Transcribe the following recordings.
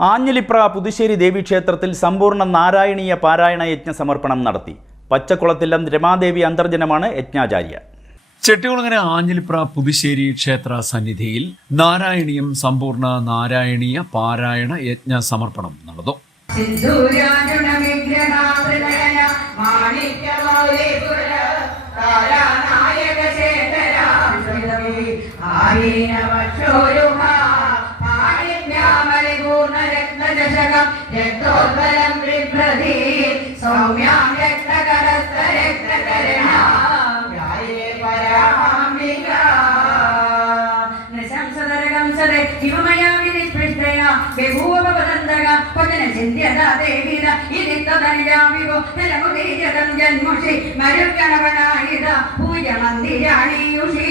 ആഞ്ഞിലിപ്ര പുതുശ്ശേരി ദേവീക്ഷേത്രത്തിൽ സമ്പൂർണ നാരായണീയ പാരായണ യജ്ഞ സമർപ്പണം നടത്തി. പച്ചക്കുളത്തില്ലം രമാദേവി അന്തർജനമാണ് യജ്ഞാചാര്യ ചെട്ടികുളങ്ങര ആഞ്ഞിലിപ്ര പുതുശ്ശേരി ക്ഷേത്ര സന്നിധിയിൽ നാരായണീയം സമ്പൂർണ നാരായണീയ പാരായണ യജ്ഞ സമർപ്പണം നടന്നു. സിന്ദൂരാരുണ രക്തോദ്ബലം ബിഭ്രതി സൗമ്യാം രക്തകരസ്ഥ രക്തകരണാം. ധ്യായേ പരാമാംബിക. നശംസതരകംസതെ ഇവമയാ വിനിസ്പൃഷ്ടയാ ബഹൂവപദന്തക പതന ചിന്ത്യതാ ദേവിത. ഇതിത്തതനുജാവിവോ നലമുദീജതം ജന്മുഷി. മരുഗണവനായിത പൂജ മന്ദിരാണിയുഷി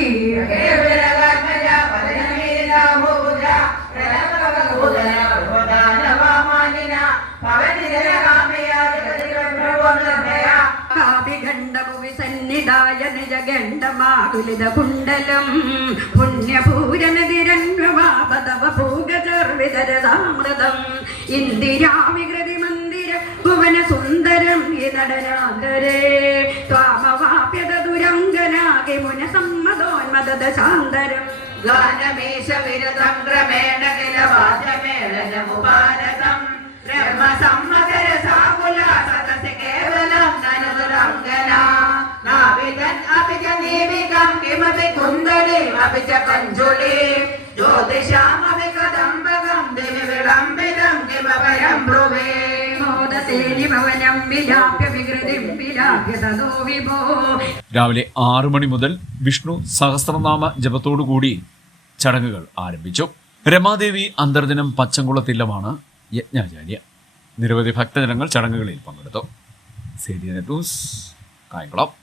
സന്നിധായ നിജഗണ്ഡമാകുലിത കുണ്ടലം പുണ്യപൂരനതിരന്വമാപതവ പൂഗചർവിതരസാമൃതം ഇന്ദിരാവികൃതി മന്ദിര ഭുവന സുന്ദരം ഇതടരാന്തരേ. ത്വാമവാപ്യത ദുരംഗനാകെ മുന സമ്മതോന്മദ ശാന്തരം ഗാനമേശ വിരതം ക്രമേണ കില വാദ്യമേളനമുപാരകം കുന്ദലീം അപി ജ്യോതിഷാമി കദംബകം ദിവി വിളംബിതം ബ്രുവേ. രാവിലെ ആറു മണി മുതൽ വിഷ്ണു സഹസ്രനാമ ജപത്തോടുകൂടി ചടങ്ങുകൾ ആരംഭിച്ചു. രമാദേവി അന്തർദിനം പച്ചങ്കുളത്തില്ലമാണ് യജ്ഞാചാര്യ. നിരവധി ഭക്തജനങ്ങൾ ചടങ്ങുകളിൽ പങ്കെടുത്തു. C D news Kayamkulam.